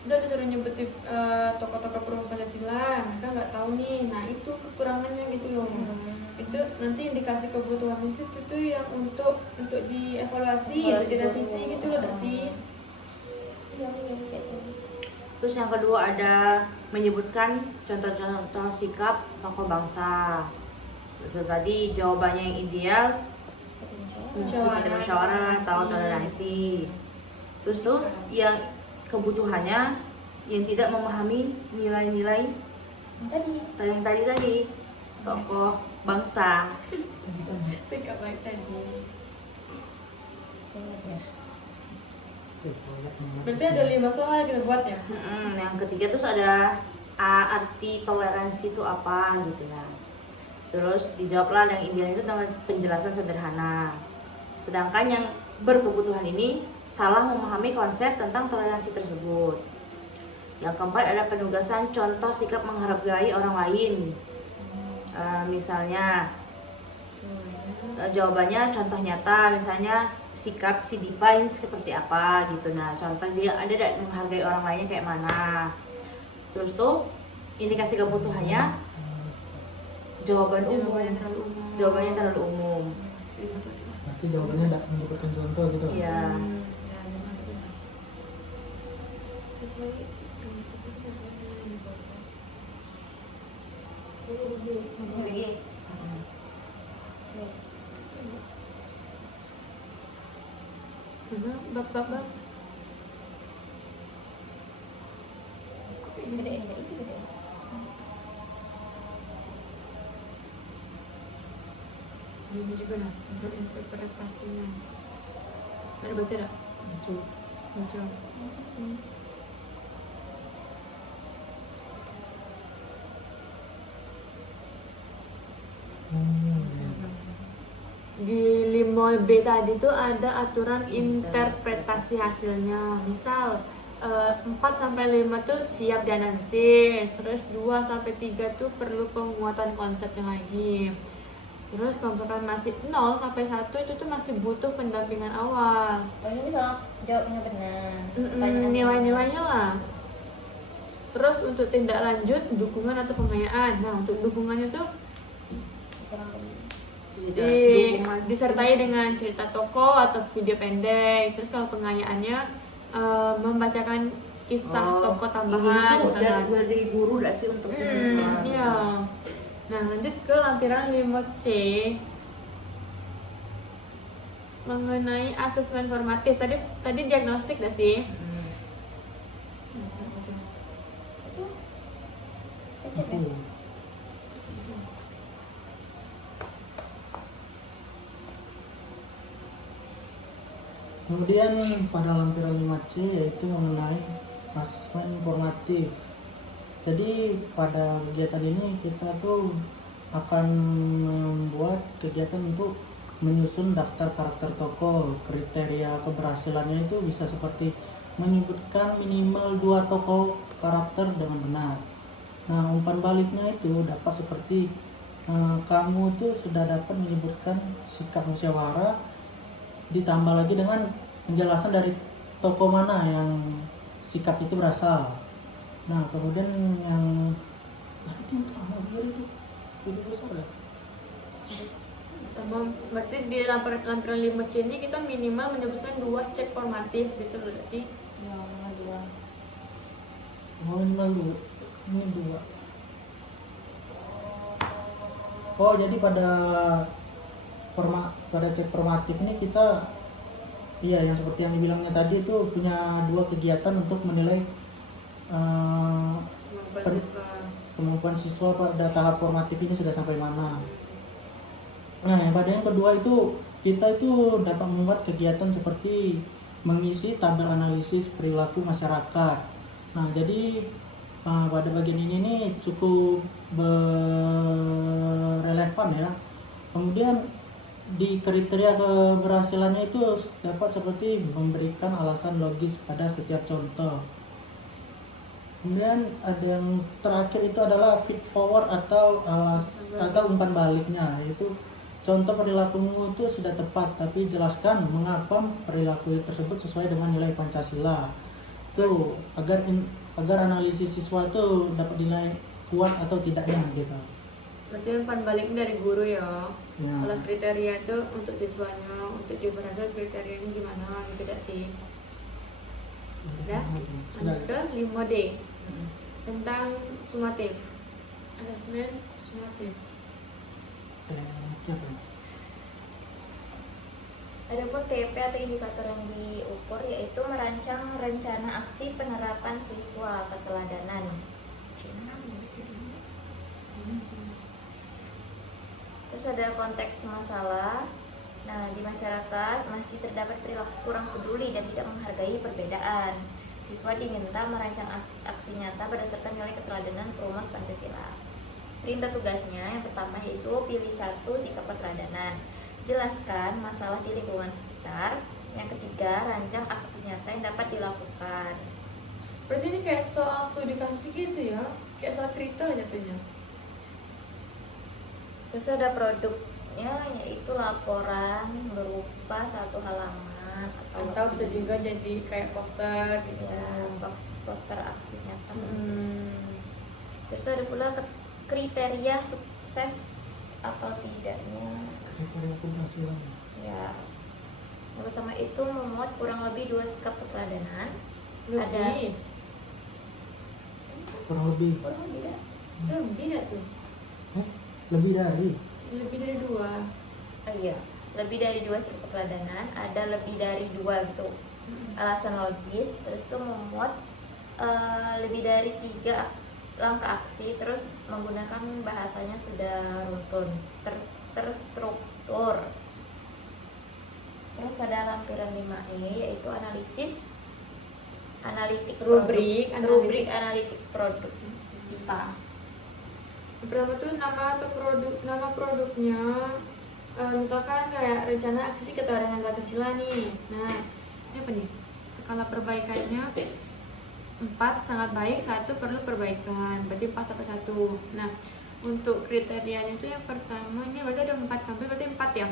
Udah disuruh nyebutin tokoh-tokoh perumus Pancasila, mereka nggak tahu nih. Nah itu kekurangannya gitu loh. Itu nanti indikasi kebutuhan itu tuh yang untuk dievaluasi, untuk direvisi gitu loh dah sih. iya kayak gitu. Terus yang kedua ada menyebutkan contoh-contoh sikap tokoh bangsa. Itu tadi jawabannya yang ideal seperti musyawarah atau toleransi. Terus tuh yang kebutuhannya yang tidak memahami nilai-nilai Tadi yang tadi tokoh bangsa. Sikap baik tadi. Berarti ada 5 soal yang kita buat ya. Yang ketiga terus ada arti toleransi itu apa gitu ya. Terus dijawablah yang ideal itu dengan penjelasan sederhana. Sedangkan yang berkebutuhan ini salah memahami konsep tentang toleransi tersebut. Yang keempat ada penugasan contoh sikap menghargai orang lain. Misalnya jawabannya contoh nyata, misalnya sikap si Dipa ini seperti apa gitu. Nah contoh dia ada tidak menghargai orang lainnya kayak mana. Terus tuh indikasi kebutuhannya jawaban umum. Jawabannya terlalu umum. Berarti jawabannya tidak menyebutkan contoh gitu. Iya. lagi. Bab. Gede itu gede. Ini juga nah, untuk interpretasinya. Ada baca tak? Baca. Di 5B tadi tuh ada aturan interpretasi hasilnya. Misal 4-5 tuh siap dianalisis, terus 2-3 tuh perlu penguatan konsepnya lagi. Terus kalau misalkan masih 0-1 itu tuh masih butuh pendampingan awal. Oh ini misalnya jawabnya benar. Nilai-nilainya lah. Terus untuk tindak lanjut, dukungan atau pengayaan. Nah untuk dukungannya tuh disertai dengan cerita tokoh atau video pendek. Terus kalau pengayaannya membacakan kisah tokoh tambahan. Itu dari guru gak sih untuk siswa? Iya. Nah lanjut ke lampiran 5C mengenai asesmen formatif. Tadi diagnostik gak sih? Itu kecil ya? Kemudian pada lampiran 5C yaitu mengenai asesmen formatif. Jadi pada kegiatan ini kita tuh akan membuat kegiatan untuk menyusun daftar karakter tokoh. Kriteria keberhasilannya itu bisa seperti menyebutkan minimal 2 tokoh karakter dengan benar. Nah umpan baliknya itu dapat seperti kamu tuh sudah dapat menyebutkan sikap musyawarah, ditambah lagi dengan penjelasan dari tokoh mana yang sikap itu berasal. Nah kemudian yang itu itu besar ya. Sama berarti di lampiran 5C ini kita minimal menyebutkan 2 cek formatif gitu loh sih. Ya, nomor 2. Minimal 2. Ini 2. Oh jadi pada cek formatif ini kita yang seperti yang dibilangnya tadi itu punya 2 kegiatan untuk menilai kemampuan siswa. pada tahap formatif ini sudah sampai mana. Nah, yang pada yang kedua itu kita itu dapat membuat kegiatan seperti mengisi tabel analisis perilaku masyarakat. Nah, jadi pada bagian ini nih cukup relevan ya. Kemudian di kriteria keberhasilannya itu dapat seperti memberikan alasan logis pada setiap contoh. Kemudian ada yang terakhir itu adalah feed forward atau umpan baliknya, yaitu contoh perilakumu itu sudah tepat, tapi jelaskan mengapa perilaku tersebut sesuai dengan nilai Pancasila. Itu agar analisis siswa itu dapat dinilai kuat atau tidaknya gitu. Berarti umpan balik dari guru ya. Ya. Kalau kriteria itu untuk siswanya, untuk dia berhasil kriterianya gimana gitu tidak sih? Udah? Lanjut ke 5D tentang sumatif. Asesmen sumatif. Adapun TP atau indikator yang diukur yaitu merancang rencana aksi penerapan siswa keteladanan. Terus ada konteks masalah. Nah, di masyarakat masih terdapat perilaku kurang peduli dan tidak menghargai perbedaan. Siswa diminta merancang aksi nyata berdasarkan nilai keteladanan Promos Pancasila. Perintah tugasnya yang pertama yaitu pilih satu sikap keteladanan. Jelaskan masalah di lingkungan sekitar. Yang ketiga, rancang aksi nyata yang dapat dilakukan. Berarti ini kayak soal studi kasus gitu ya? Kayak soal cerita jatuhnya. Terus ada produknya yaitu laporan berupa 1 halaman Atau bisa juga jadi kayak poster gitu. ya, poster aksi nyata. Terus ada pula kriteria sukses atau tidaknya. Kriteria keberhasilan. Ya, yang pertama itu memuat kurang lebih 2 sikap keteladanan. Lebih. Kurang lebih. Tidak. Lebih dah tuh. Lebih dari. Lebih dari 2. Iya, lebih dari 2 sikap keteladanan. Ada lebih dari 2 gitu. Alasan logis. Terus itu memuat lebih dari 3 langkah aksi. Terus menggunakan bahasanya sudah runtun, terstruktur. Terus ada lampiran 5E yaitu analisis analitik Rubrik analitik produk SIPA. Yang pertama tuh nama produknya, misalkan kayak rencana aksi keteladanan Pancasila nih. Nah, ini apa nih? Skala perbaikannya 4 sangat baik, 1 perlu perbaikan. Berarti 4 sampai 1. Nah, untuk kriterianya itu yang pertama ini berarti ada 4 sampai berarti 4 ya?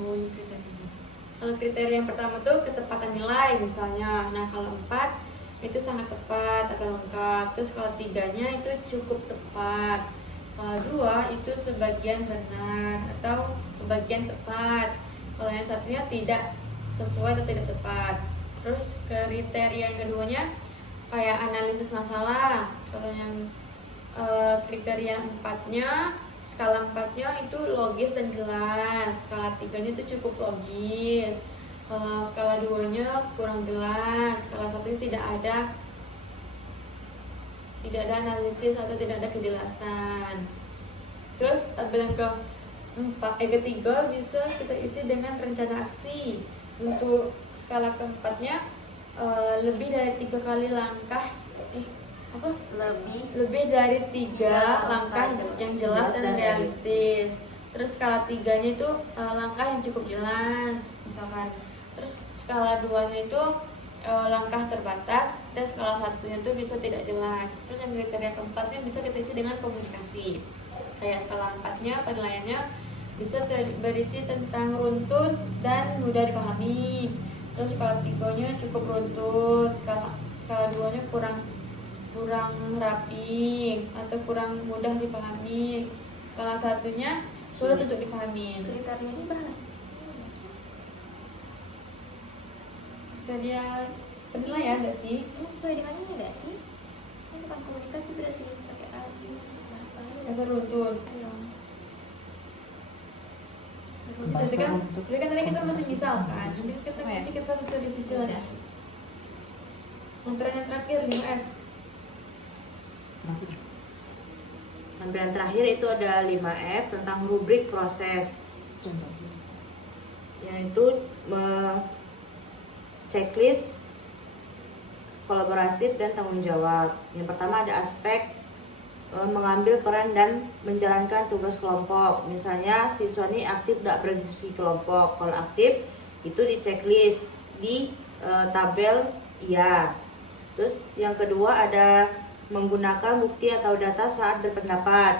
Oh, ini kriterianya. Kalau kriteria yang pertama tuh ketepatan nilai misalnya. Nah, kalau 4 itu sangat tepat atau lengkap. Terus kalau 3-nya itu cukup tepat. Kalau 2 itu sebagian benar atau sebagian tepat. Kalau yang satunya tidak sesuai atau tidak tepat. Terus kriteria yang keduanya kayak analisis masalah. Kalau yang kriteria 4-nya, skala 4-nya itu logis dan jelas. Skala 3-nya itu cukup logis. Kalau skala 2-nya kurang jelas. Skala 1-nya tidak ada analisis atau tidak ada kejelasan. Terus tabel yang ketiga bisa kita isi dengan rencana aksi. Untuk skala keempatnya lebih dari 3 kali langkah lebih dari 3 langkah yang jelas dan realistis. Terus skala 3-nya itu langkah yang cukup jelas misalkan. Terus skala 2-nya itu langkah terbatas, dan skala 1-nya itu bisa tidak jelas. Terus yang kriteria keempatnya bisa kita isi dengan komunikasi. Kayak skala 4-nya penilaiannya bisa berisi tentang runtut dan mudah dipahami. Terus skala 3-nya cukup runtut, skala 2-nya kurang rapi atau kurang mudah dipahami. Skala 1-nya sulit untuk dipahami. Kriteria ini bahas. Kriteria penilaian enggak sih? Ini sesuai dengan ini enggak sih? Ini bukan komunikasi berarti pakai arti bahasa. Dasar runtut. Iya. Bisa kan? Jadi kan tadi kita masih misalkan. Nanti kita bisa divisi lagi. Lampiran yang terakhir 5F. Kenapa? Sampai yang terakhir itu ada 5F tentang rubrik proses, Contoh. yaitu checklist kolaboratif dan tanggung jawab. Yang pertama ada aspek mengambil peran dan menjalankan tugas kelompok. Misalnya siswa ini aktif tidak berdiskusi kelompok. Kalau aktif itu di checklist di tabel iya. Terus yang kedua ada menggunakan bukti atau data saat berpendapat.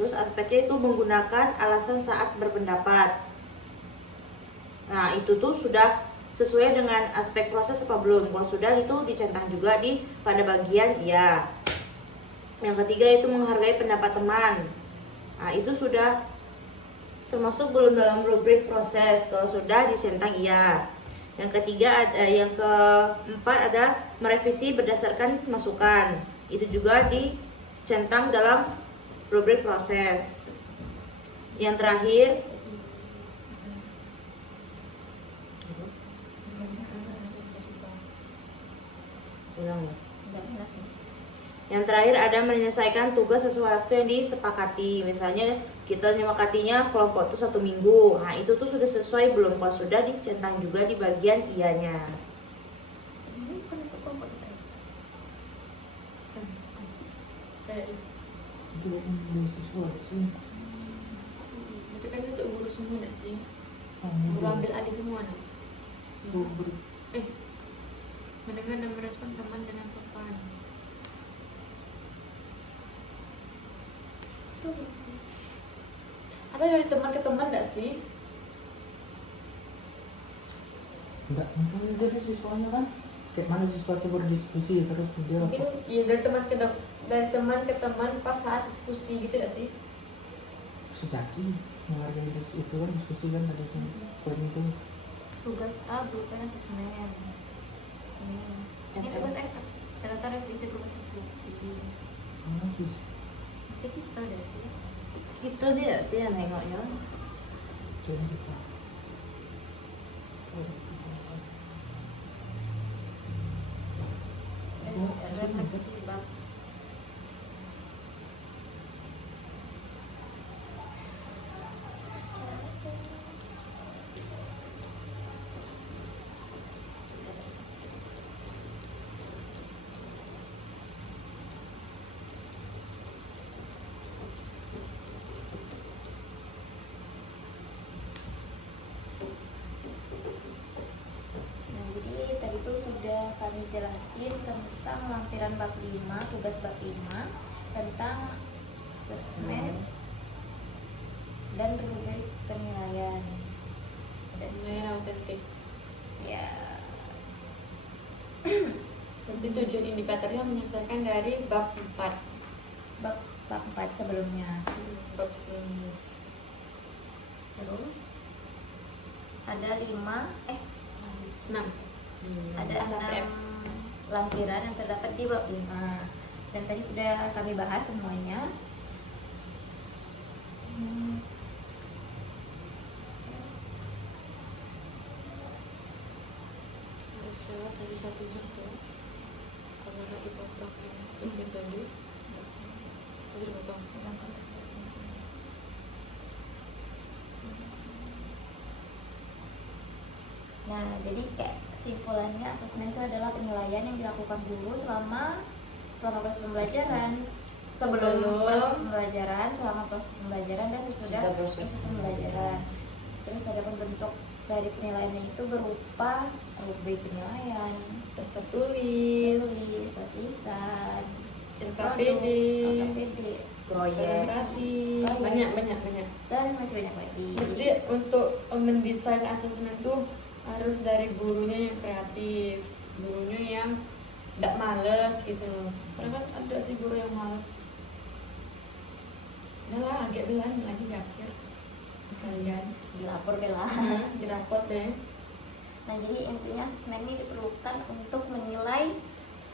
Terus aspeknya itu menggunakan alasan saat berpendapat. Nah itu tuh sudah sesuai dengan aspek proses apa belum? Kalau sudah itu dicentang juga di pada bagian iya. Yang ketiga itu menghargai pendapat teman. Nah itu sudah termasuk belum dalam rubrik proses. Kalau sudah dicentang iya. Yang ketiga ada, yang keempat ada merevisi berdasarkan masukan. Itu juga dicentang dalam rubrik proses. Yang terakhir ulang ya. Yang terakhir ada menyelesaikan tugas sesuai waktu yang disepakati. Misalnya kita menyepakatinya kelompok itu 1 minggu. Nah itu tuh sudah sesuai belum? Kalau sudah dicentang juga di bagian iyanya. Ini bukan untuk kelompok kita. Kayak Itu belum sesuai sih. itu kan untuk guru semua nggak sih? Oh, Guru ambil alih semua nak. rubrik. Mendengar dan merespon teman dengan sopan. Atau dari teman ke teman nggak sih? Enggak, mungkin jadi siswanya kan kayak mana siswa itu berdiskusi terus dia Mungkin ya dari teman ke teman pas saat diskusi gitu nggak sih? sejati menghargai itu kan diskusi kan tadi itu poin itu. Tugas A berupa asesmen. Ini tugas F. Ternyata revisi berbasis bukti. Habis. Itu kita ada sih. Gitu dia sih yang nengoknya. Jadi kita. Refleksi bab. Kami jelasin tentang lampiran bab 5, tugas bab 5 tentang asesmen dan rubrik penilaian. Ada sih. Penilaian autentik. Ya. Berarti tujuan indikatornya menyelesaikan dari bab 4. Bab 4 sebelumnya. Bab sebelumnya. Terus ada 6. ada Sampai 6 lampiran yang terdapat di bab 5 dan tadi sudah kami bahas semuanya. Harus lewat dari 1 jam tuh. Kalau nggak dipotong bagian tadi, harus dipotong. Nah, jadi kayak kesimpulannya asesmen itu adalah penilaian yang dilakukan guru selama proses pembelajaran, sebelum proses pembelajaran, selama proses pembelajaran dan sesudah proses pembelajaran. Terus ada bentuk dari penilaiannya itu berupa rubrik penilaian, Tes tertulis, tulisan, LKPD, Proyek. presentasi, banyak dan masih banyak lagi. Jadi untuk mendesain asesmen itu harus dari gurunya yang kreatif, gurunya yang tidak males gitu loh. Karena kan ada sih guru yang males. Udah lah, agak belan lagi di akhir sekalian Dilapor deh lah. dirapot deh. Nah, jadi intinya asesmen ini diperlukan untuk menilai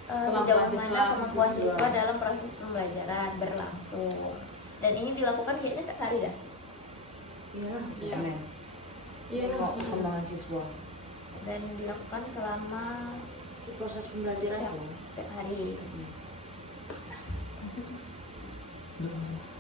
Kemampuan sejauh siswa. mana kemampuan siswa dalam proses pembelajaran berlangsung. Dan ini dilakukan kayaknya setiap hari dah. Iya. Iya. Amin. Iya. Perkembangan siswa. Dan dilakukan selama Proses pembelajaran setiap hari. Udah.